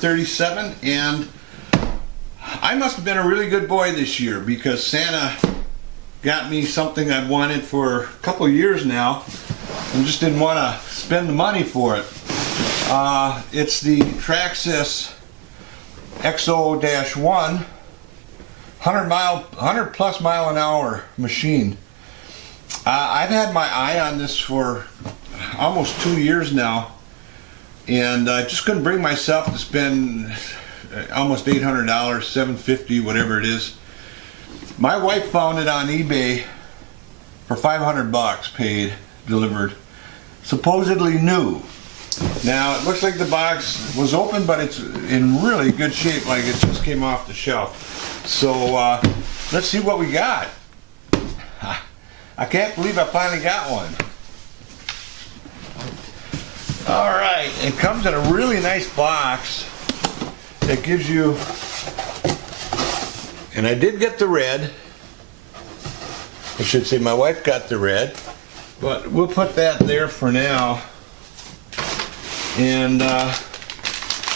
37, and I must have been a really good boy this year because Santa got me something I've wanted for a couple of years now and just didn't want to spend the money for it. It's the Traxxas XO-1 100 plus mile an hour machine. I've had my eye on this for almost 2 years now, and I just couldn't bring myself to spend almost $800, $750, whatever it is. My wife found it on eBay for 500 bucks, paid, delivered, supposedly new. Now it looks like the box was open, but it's in really good shape, like it just came off the shelf. So let's see what we got. I can't believe I finally got one. Alright, it comes in a really nice box that gives you, and I did get the red. I should say my wife got the red, but we'll put that there for now. And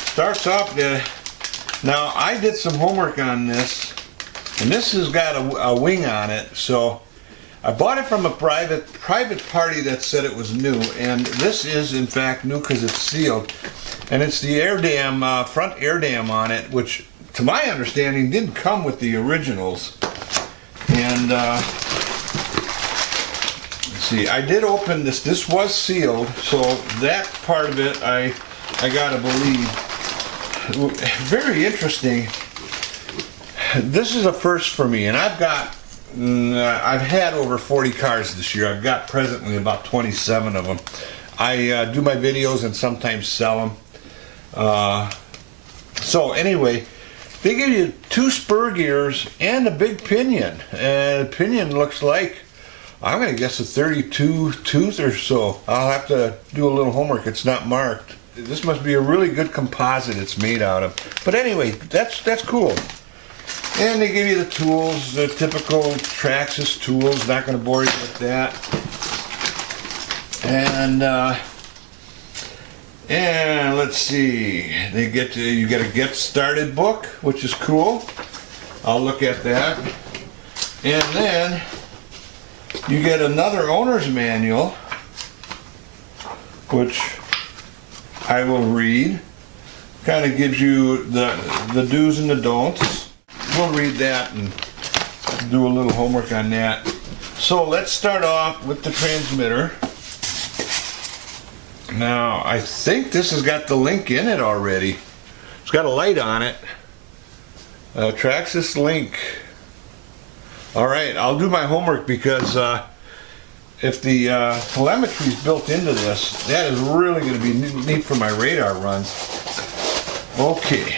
starts off now I did some homework on this, and this has got a wing on it, so I bought it from a private party that said it was new, and this is in fact new because it's sealed, and it's the air dam, front air dam on it, which to my understanding didn't come with the originals. And let's see, I did open this. This was sealed, so that part of it I gotta believe. Very interesting. This is a first for me, and I've had over 40 cars this year. I've got presently about 27 of them. I do my videos and sometimes sell them. So anyway, they give you 2 spur gears and a big pinion. And the pinion looks like, I'm going to guess a 32 tooth or so. I'll have to do a little homework. It's not marked. This must be a really good composite it's made out of. But anyway, that's cool. And they give you the tools, the typical Traxxas tools. Not going to bore you with that. And let's see. You get a get started book, which is cool. I'll look at that. And then you get another owner's manual, which I will read. Kind of gives you the do's and the don'ts. We'll read that and do a little homework on that. So let's start off with the transmitter. Now I think this has got the link in it already. It's got a light on it. Traxxas link. Alright, I'll do my homework because if the telemetry is built into this, that is really going to be neat for my radar runs. Okay.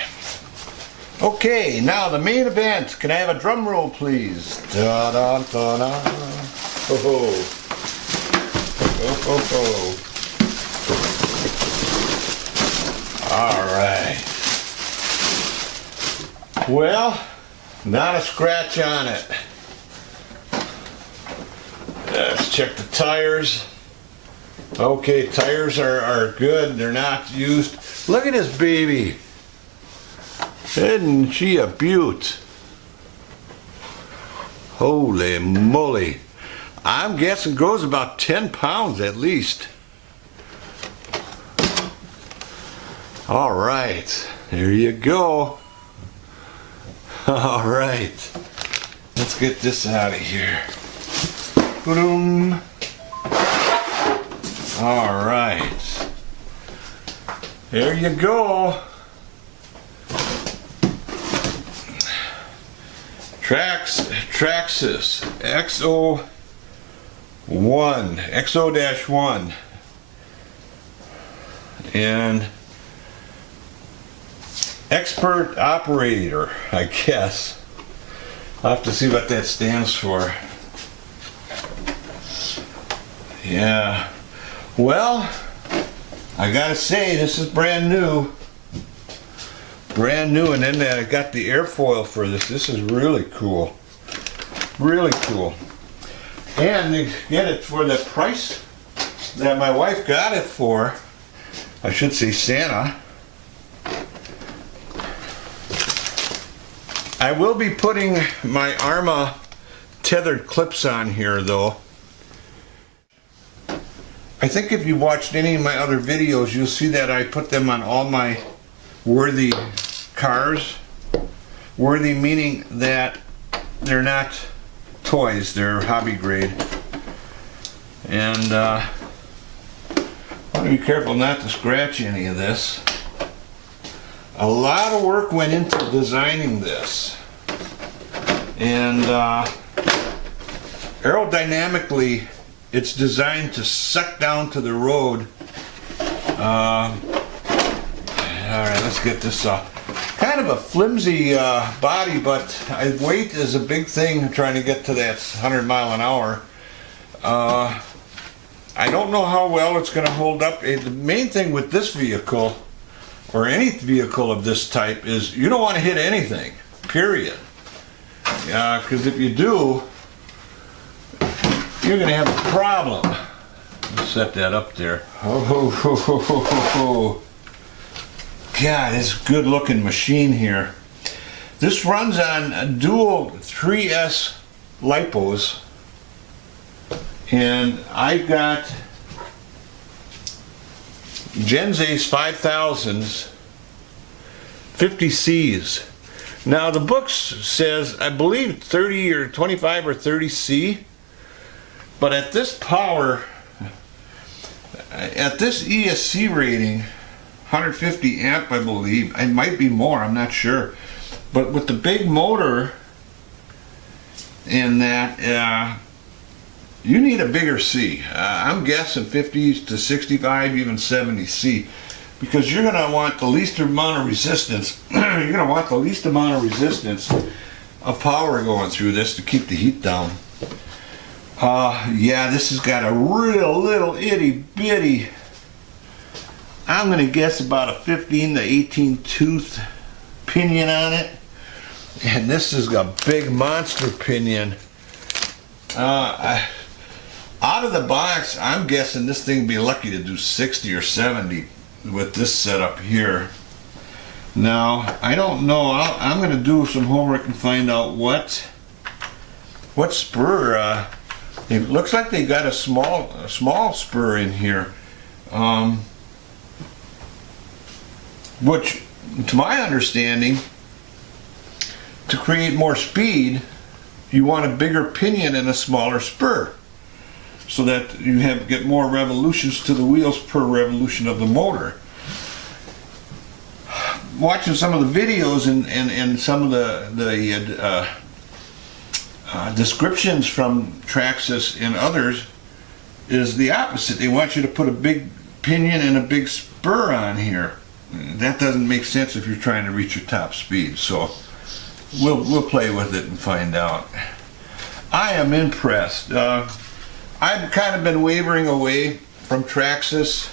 Okay, now the main event. Can I have a drum roll, please? Da da da da. Ho ho. Ho ho ho. Alright. Well, not a scratch on it. Let's check the tires. Okay, tires are good. They're not used. Look at this baby. Isn't she a beaut? Holy moly. I'm guessing goes about 10 pounds at least. All right, there you go. All right, let's get this out of here. Boom. All right, there you go. Traxxas XO-1 and expert operator, I guess. I'll have to see what that stands for. Yeah, well, I gotta say this is brand new. Brand new, and then I got the airfoil for this. This is really cool. Really cool. And they get it for the price that my wife got it for. I should say Santa. I will be putting my Arma tethered clips on here though. I think if you watched any of my other videos, you'll see that I put them on all my worthy cars. Worthy meaning that they're not toys, they're hobby grade. And I want to be careful not to scratch any of this. A lot of work went into designing this. And aerodynamically, it's designed to suck down to the road. Alright, let's get this off. Kind of a flimsy body, but weight is a big thing trying to get to that 100 mile an hour. I don't know how well it's going to hold up. The main thing with this vehicle, or any vehicle of this type, is you don't want to hit anything, period. Because if you do, you're going to have a problem. Let's set that up there. Oh, God, it's a good looking machine here. This runs on a dual 3S lipos, and I've got Genza's 5000s, 50Cs. Now the book says, I believe 30 or 25 or 30C, but at this power, at this ESC rating, 150 amp, I believe. It might be more, I'm not sure. But with the big motor in that, you need a bigger C. I'm guessing 50 to 65, even 70 C, because you're going to want the least amount of resistance. You're going to want the least amount of resistance of power going through this to keep the heat down. Yeah, this has got a real little itty bitty, I'm going to guess about a 15 to 18 tooth pinion on it. And this is a big monster pinion. Out of the box, I'm guessing this thing would be lucky to do 60 or 70 with this setup here. Now, I don't know. I'm going to do some homework and find out what spur. It looks like they got a small spur in here. Which, to my understanding, to create more speed, you want a bigger pinion and a smaller spur, so that you get more revolutions to the wheels per revolution of the motor. Watching some of the videos and some of the descriptions from Traxxas and others is the opposite. They want you to put a big pinion and a big spur on here. That doesn't make sense if you're trying to reach your top speed. So we'll play with it and find out. I am impressed. I've kind of been wavering away from Traxxas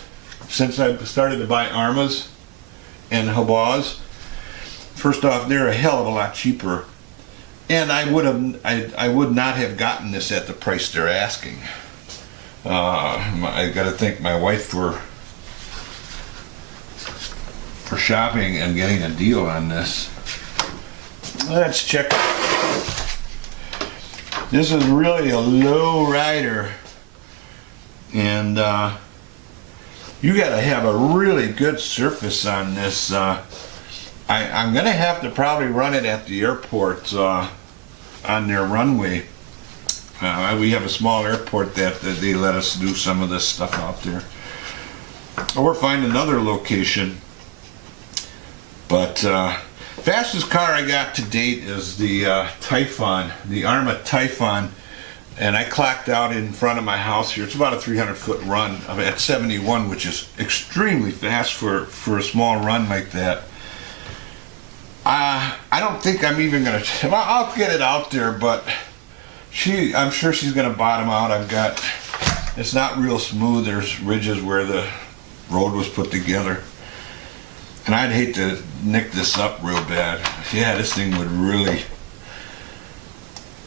since I've started to buy Armas and Habas. First off, they're a hell of a lot cheaper, and I would not have gotten this at the price they're asking. I got to thank my wife for shopping and getting a deal on this. Let's check. This is really a low rider, and you got to have a really good surface on this. I'm going to have to probably run it at the airport on their runway. We have a small airport that they let us do some of this stuff out there, or find another location. But fastest car I got to date is the Typhon, the Arma Typhon, and I clocked out in front of my house here. It's about a 300-foot run at 71, which is extremely fast for a small run like that. I don't think I'm even gonna. I'll get it out there, but I'm sure she's gonna bottom out. It's not real smooth. There's ridges where the road was put together. And I'd hate to nick this up real bad. Yeah, this thing would really.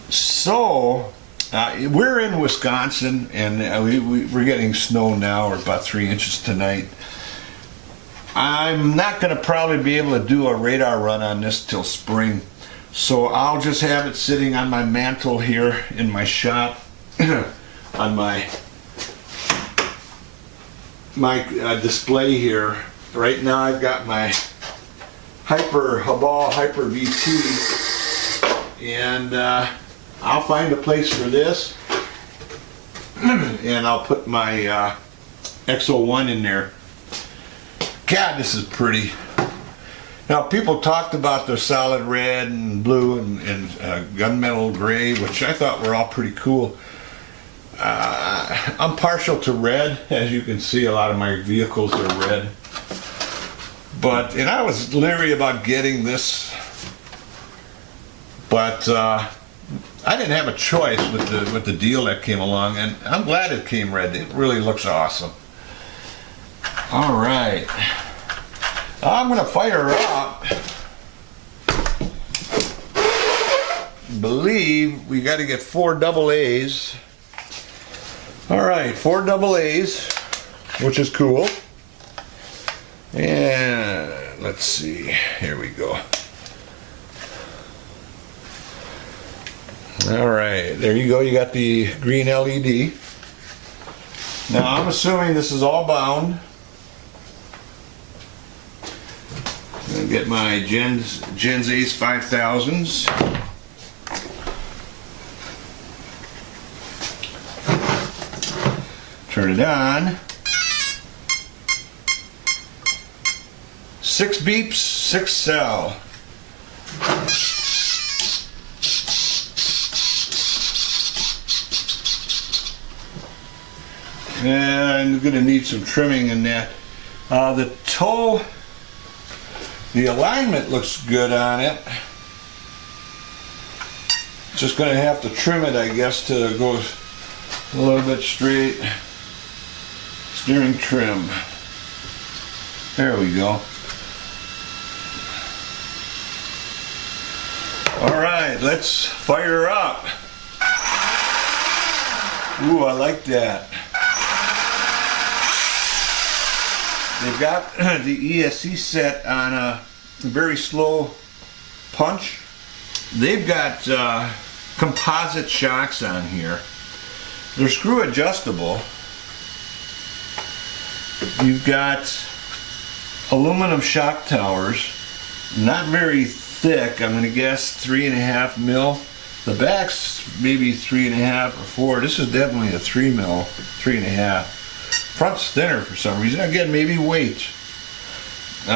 So, we're in Wisconsin, and we're getting snow now, or about 3 inches tonight. I'm not going to probably be able to do a radar run on this till spring. So I'll just have it sitting on my mantle here in my shop on my display here. Right now I've got my Habal Hyper VT, and I'll find a place for this and I'll put my XO-1 in there. God, this is pretty. Now, people talked about the solid red and blue and gunmetal gray, which I thought were all pretty cool. I'm partial to red. As you can see, a lot of my vehicles are red. And I was leery about getting this, but I didn't have a choice with the deal that came along, and I'm glad it came red. It really looks awesome. All right. I'm gonna fire up. Believe we got to get 4 double A's. All right, 4 double A's, which is cool. And let's see. Here we go. All right, there you go. You got the green LED. Now I'm assuming this is all bound. I'm gonna get my Gens Ace 5000s. Turn it on. 6 beeps, 6 cell. And I'm gonna need some trimming in that. The toe. The alignment looks good on it. Just going to have to trim it, I guess, to go a little bit straight. Steering trim. There we go. All right, let's fire up. Ooh, I like that. They've got the ESC set on a very slow punch. They've got composite shocks on here. They're screw adjustable. You've got aluminum shock towers, not very thick. I'm going to guess 3.5 mil. The back's maybe 3.5 or 4. This is definitely a 3 mil, 3.5. Front's thinner for some reason. Again, maybe weight. It's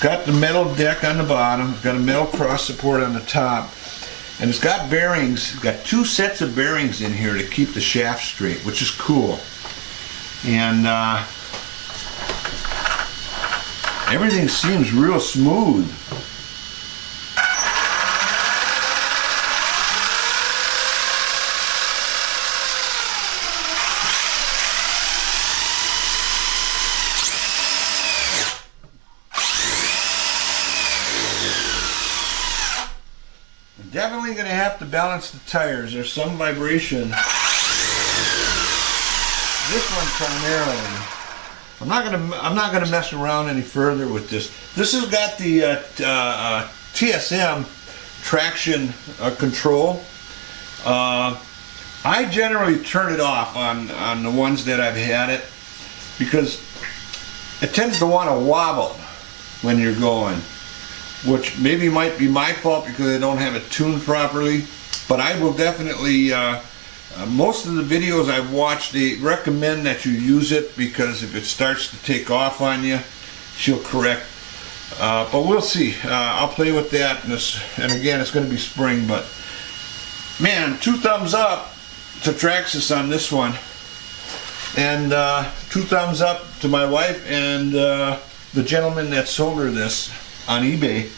got the metal deck on the bottom. It's got a metal cross support on the top. And it's got bearings. It's got 2 sets of bearings in here to keep the shaft straight, which is cool. And everything seems real smooth. Definitely going to have to balance the tires. There's some vibration. This one primarily. I'm not gonna mess around any further with this. This has got the TSM traction control. I generally turn it off on the ones that I've had it because it tends to want to wobble when you're going, which maybe might be my fault because I don't have it tuned properly. But I will definitely, most of the videos I've watched, they recommend that you use it because if it starts to take off on you, she'll correct. But we'll see. I'll play with that, and again, it's going to be spring. But man, 2 thumbs up to Traxxas on this one, and 2 thumbs up to my wife and the gentleman that sold her this on eBay.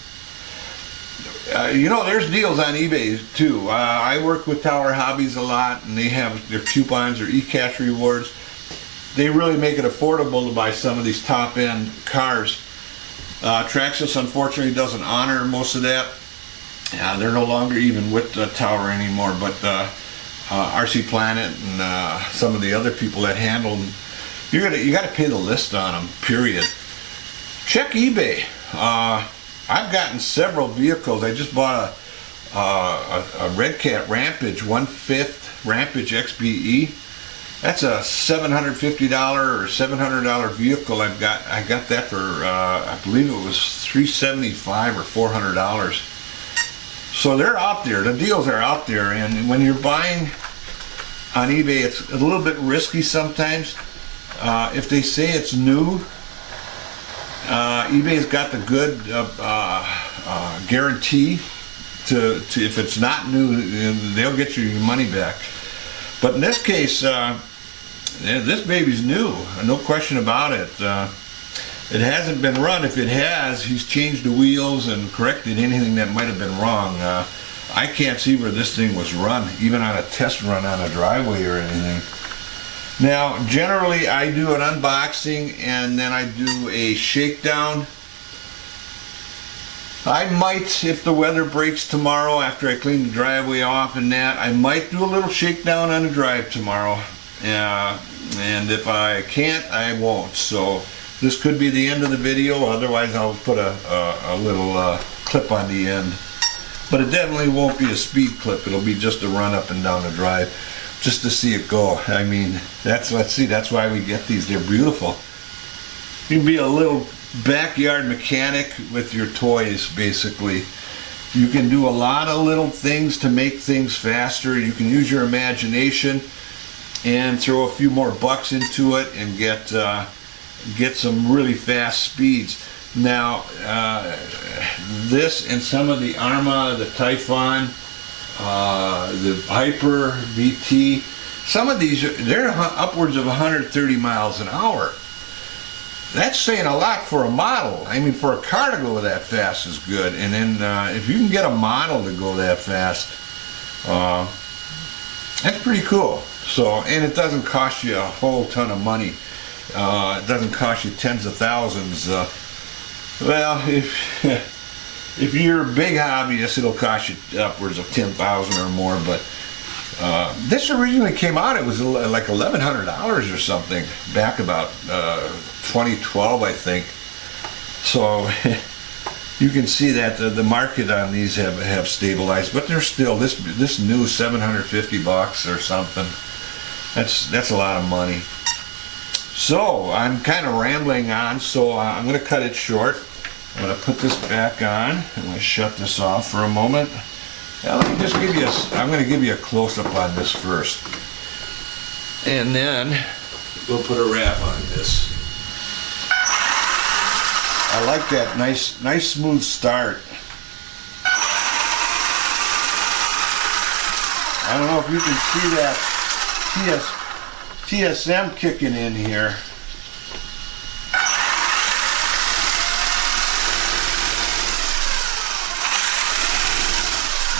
You know, there's deals on eBay too. I work with Tower Hobbies a lot, and they have their coupons or eCash rewards. They really make it affordable to buy some of these top-end cars. Traxxas unfortunately doesn't honor most of that. They're no longer even with the Tower anymore, but RC Planet and some of the other people that handle them, you got to pay the list on them. Period. Check eBay. I've gotten several vehicles. I just bought a Red Cat Rampage 1/5 Rampage XBE. That's a $750 or $700 vehicle. I got that for I believe it was $375 or $400. So they're out there. The deals are out there, and when you're buying on eBay, it's a little bit risky sometimes. If they say it's new, eBay's got the good guarantee to if it's not new, they'll get you your money back. But in this case, this baby's new, no question about it. It hasn't been run. If it has, he's changed the wheels and corrected anything that might have been wrong. I can't see where this thing was run, even on a test run on a driveway or anything. Now, generally, I do an unboxing and then I do a shakedown. I might, if the weather breaks tomorrow after I clean the driveway off and that, I might do a little shakedown on the drive tomorrow. And if I can't, I won't. So this could be the end of the video. Otherwise, I'll put a little clip on the end. But it definitely won't be a speed clip. It'll be just a run up and down the drive, just to see it go. I mean, let's see, that's why we get these. They're beautiful. You can be a little backyard mechanic with your toys, basically. You can do a lot of little things to make things faster. You can use your imagination and throw a few more bucks into it and get some really fast speeds. Now, this and some of the Arma, the Typhon, the Hyper VT, some of these, they're upwards of 130 miles an hour. That's saying a lot for a model. I mean, for a car to go that fast is good. And then if you can get a model to go that fast, that's pretty cool. So, and it doesn't cost you a whole ton of money. It doesn't cost you tens of thousands. Well, if you're a big hobbyist, it'll cost you upwards of $10,000 or more. But this originally came out, it was like $1,100 or something back about 2012, I think. So you can see that the market on these have stabilized, but they're still this new $750 or something. That's a lot of money. So I'm kind of rambling on, so I'm going to cut it short. I'm going to put this back on. I'm going to shut this off for a moment. Now, let me just give you I'm going to give you a close-up on this first. And then we'll put a wrap on this. I like that nice smooth start. I don't know if you can see that TSM kicking in here.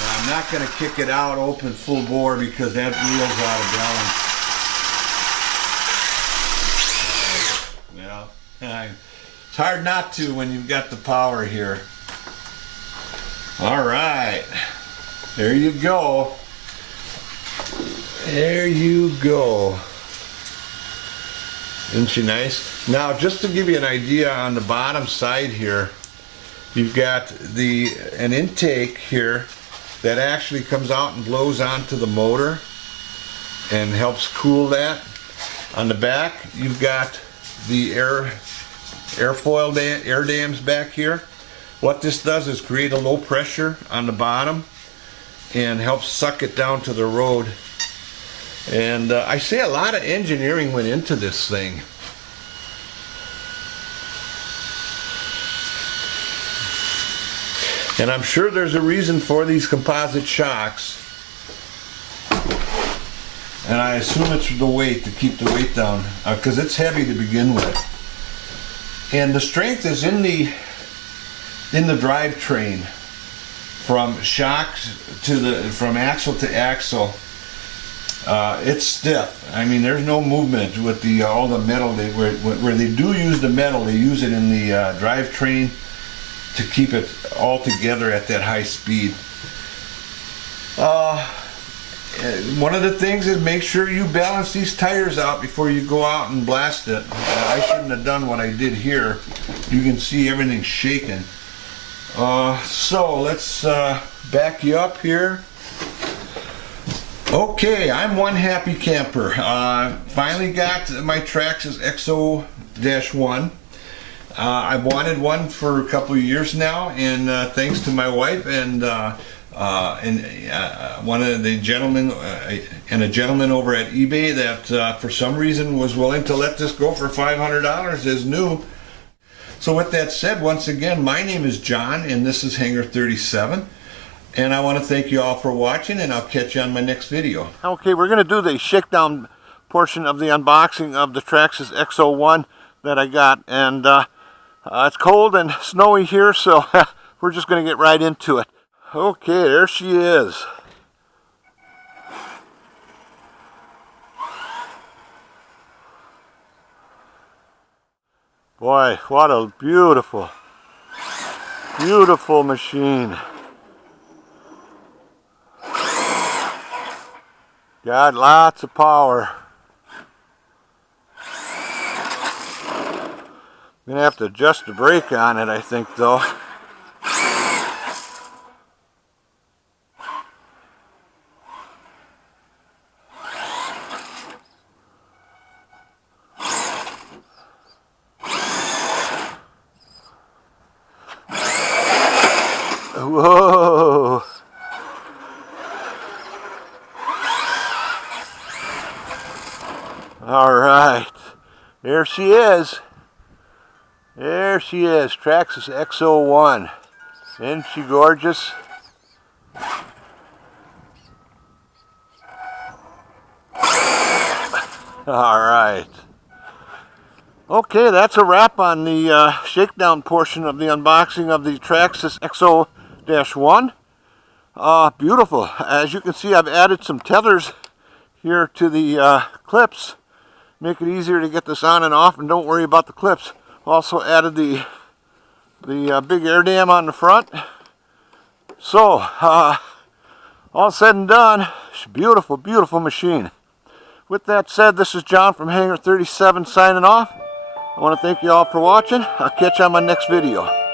Now, I'm not going to kick it out open full bore because that wheel's out of balance. Well, it's hard not to when you've got the power here. All right, there you go. There you go. Isn't she nice? Now, just to give you an idea on the bottom side here, you've got an intake here that actually comes out and blows onto the motor and helps cool that. On the back, you've got the air dams back here. What this does is create a low pressure on the bottom and helps suck it down to the road. And I say a lot of engineering went into this thing. And I'm sure there's a reason for these composite shocks. And I assume it's the weight, to keep the weight down, because it's heavy to begin with. And the strength is in the drivetrain, from shocks from axle to axle. It's stiff. I mean, there's no movement with all the metal. Where they do use the metal, they use it in the drivetrain to keep it all together at that high speed. One of the things is make sure you balance these tires out before you go out and blast it. I shouldn't have done what I did here. You can see everything shaking. So let's back you up here. Okay, I'm one happy camper. Finally got my Traxxas XO-1. I've wanted one for a couple of years now, and thanks to my wife and one of the gentlemen and a gentleman over at eBay that for some reason was willing to let this go for $500 as new. So with that said, once again, my name is John, and this is Hangar 37. And I want to thank you all for watching, and I'll catch you on my next video. Okay, we're going to do the shakedown portion of the unboxing of the Traxxas XO-1 that I got. And it's cold and snowy here, so we're just going to get right into it. Okay, there she is. Boy, what a beautiful, beautiful machine. Got lots of power. I'm gonna have to adjust the brake on it, I think, though. Whoa! All right, there she is. There she is, Traxxas XO-1. Isn't she gorgeous? All right. Okay, that's a wrap on the shakedown portion of the unboxing of the Traxxas XO-1. Beautiful. As you can see, I've added some tethers here to the clips. Make it easier to get this on and off, and don't worry about the clips. Also added the big air dam on the front. So, all said and done, it's a beautiful, beautiful machine. With that said, this is John from Hangar 37 signing off. I want to thank you all for watching. I'll catch you on my next video.